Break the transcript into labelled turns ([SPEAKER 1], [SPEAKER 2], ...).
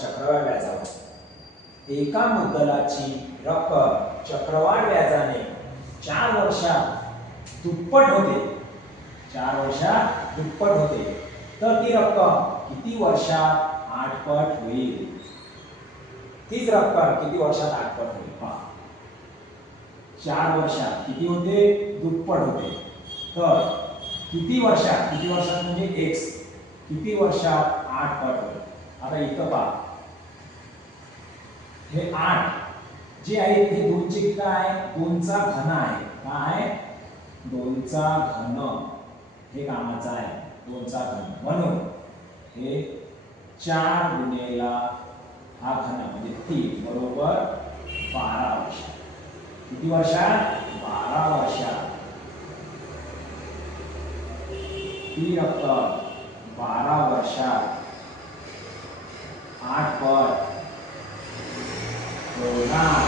[SPEAKER 1] चक्रवाढ व्याजावर एका मुद्दलाची रक्कम चक्रवाढ व्याजाने चार वर्षात दुप्पट होते. चार वर्षात दुप्पट होते. तर ती रक्कम किती वर्षात आठपट होईल? तीच रक्कम किती वर्षात आठपट होईल? पहा. चार वर्षात किती होते? दुप्पट होते. तर किती वर्षात? किती वर्षात म्हणजे एक्स किती वर्षात आठ पट होईल? आता इथं पहा. हे आठ. जे आहे हे दोनचे काय? दोनचा घन आहे. काय? दोनचा घन. हे कामाचं आहे. दोनचा घन. म्हणून हे चार गुणेला हा घन म्हणजे तीन बरोबर बारा वर्ष. किती वर्षात? बारा वर्षात. ती रक्कम बारा वर्षात आठ पट Rolling on.